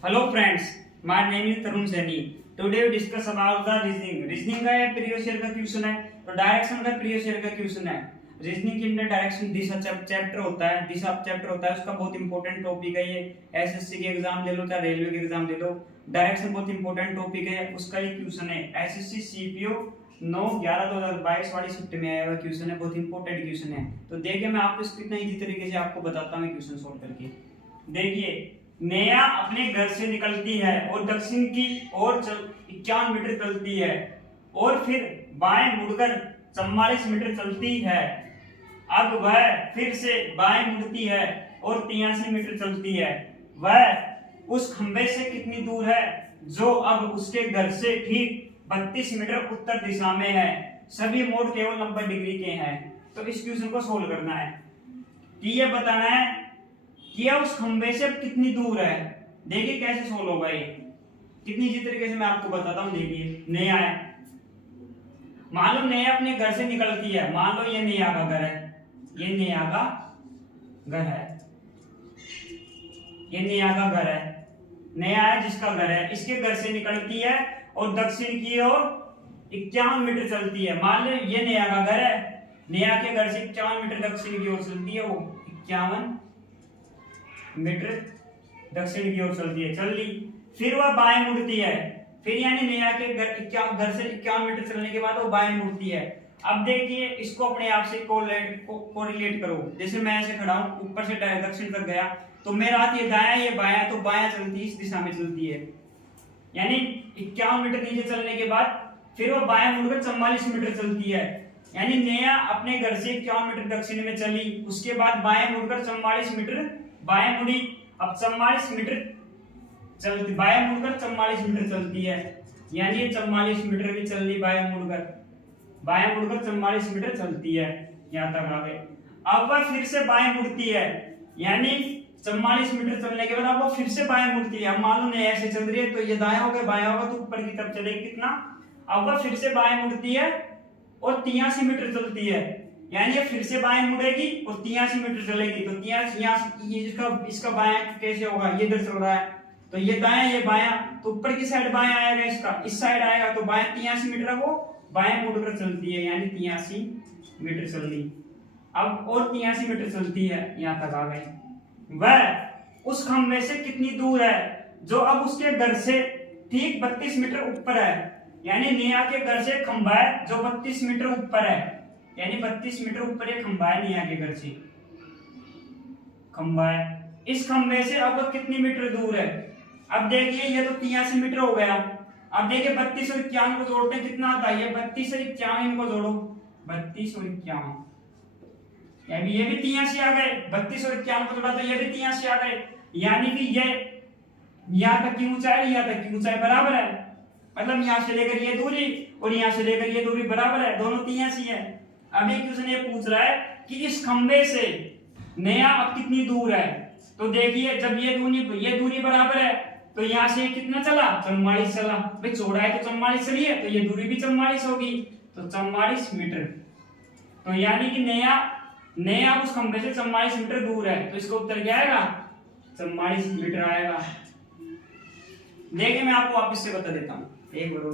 Hello friends, my name is Tarun Saini. Today we discuss about the reasoning. Reasoning का ये previous year का question है, तो direction का प्रीवियस ईयर का क्वेश्चन है. रीजनिंग के अंदर डायरेक्शन दिशा चैप्टर होता है, दिशा चैप्टर होता है, उसका बहुत इंपॉर्टेंट टॉपिक है ये. एसएससी के एग्जाम ले लो चाहे रेलवे के एग्जाम ले लो, डायरेक्शन बहुत इंपॉर्टेंट टॉपिक है. उसका ये क्वेश्चन है एसएससी सीपीओ 9/11/2022 वाली शिफ्ट में आया हुआ क्वेश्चन है, बहुत इंपॉर्टेंट क्वेश्चन है. तो देखिए मैं आपको इसको कितना इजी तरीके से आपको बताता हूँ क्वेश्चन सोल्व करके. देखिए नेहा अपने घर से निकलती है और दक्षिण की ओर 51 मीटर चलती है और फिर बाएं मुड़कर 44 मीटर चलती है. अब वह फिर से बाएं मुड़ती है और 83 मीटर चलती है. वह उस खंबे से कितनी दूर है जो अब उसके घर से ठीक 32 मीटर उत्तर दिशा में है. सभी मोड़ केवल 90 डिग्री के हैं. तो इस क्वेश्चन को सोल्व करना है कि ये बताना है कि यह उस खंबे से कितनी दूर है. देखिए कैसे सोल्व होगा ये, कितनी इजी तरीके से मैं आपको बताता हूं. देखिए नेहा है, मान लो नेहा अपने घर से निकलती है. मान लो ये नेहा का घर है, ये नेहा का घर है, ये नेहा का घर है. नेहा है जिसका घर है, इसके घर से निकलती है और दक्षिण की ओर 51 मीटर चलती है. मान लो ये नेहा का घर है, नेहा के घर से 51 मीटर दक्षिण की ओर चलती है, वो 51 मीटर दक्षिण की ओर चलती है. चल ली, फिर वह बाएं मुड़ती है. फिर यानी नेहा के घर से 51 मीटर चलने के बाद वो बाएं मुड़ती है. अब देखिए इसको अपने आप से कोरिलेट करो. जैसे मैं ऐसे खड़ा हूं, ऊपर से दक्षिण तक गया, तो मेरा हाथ ये दायां ये बायां, तो बायां चलती है, इस दिशा में चलती है. यानी 51 मीटर नीचे चलने के बाद फिर वो बाएं मुड़कर 44 मीटर चलती है. यानी नेहा अपने घर से 51 मीटर दक्षिण में चली, उसके बाद बाएं मुड़कर 44 मीटर बाएं मुड़ी. अब 44 मीटर चलती, बाएं मुड़कर 44 मीटर चलती है. यानी ये 44 मीटर भी चल ली बाएं मुड़कर 44 मीटर चलती है. यहां तक आ गए. अब वह फिर से बाएं मुड़ती है, यानी 44 मीटर चलने के बाद अब वो फिर से बाएं मुड़ती है. अब मान लो नहीं ऐसे चल रही है, तो ये दायां होगा बायां होगा, तो ऊपर की तरफ चलेगी कितना. अब वह फिर से बाएं मुड़ती है और 83 मीटर चलती है. यानी ये फिर से बाएं मुड़ेगी और 83 मीटर चलेगी. तो 83 इसका बायां कैसे होगा, ये इधर चल रहा है, तो ये दायां ये बायां, तो ऊपर की साइड बायां आएगा, इसका इस साइड आएगा, तो बायां 83 मीटर वो बाएं मुड़कर चलती है. यानी 83 मीटर चल ली. अब और 83 मीटर चलती है. यहां तक आ गए. वह उस खंबे से कितनी दूर है जो अब उसके घर से ठीक 32 मीटर ऊपर है. यानी नेहा के घर से खंबा है जो 32 मीटर ऊपर है. यानी 32 मीटर ऊपर ये खंबा है, नेहा के घर से खंबा है. इस खंबे से अब वो कितनी मीटर दूर है. अब देखिए ये तो 83 मीटर हो गया. अब देखिए 32 और 51 को जोड़ते हैं, कितना आता है. ये 32 और 51 इनको जोड़ो, 32 और 51, यानी ये भी 83 आ गए. 32 और 51 को जोड़ा तो ये भी 83 आ गए. यानी कि ये यहाँ तक की ऊंचाई यहाँ तक की ऊंचाई बराबर है. मतलब यहाँ से लेकर ये दूरी और यहाँ से लेकर ये दूरी बराबर है, दोनों 83 है. अब एक क्वेश्चन ये पूछ रहा है कि इस खंबे से नेहा अब कितनी दूर है. तो देखिए जब ये दूरी बराबर है, तो यहाँ से कितना चला, 44 चला. भाई चौड़ाई तो 44 चली है, तो ये दूरी भी 44 होगी, तो 44 मीटर. तो यानी कि नेहा उस खंबे से 44 मीटर दूर है. तो इसका उत्तर क्या आएगा, 44 मीटर आएगा. देखिए मैं आपको वापस से बता देता हूँ एक बार.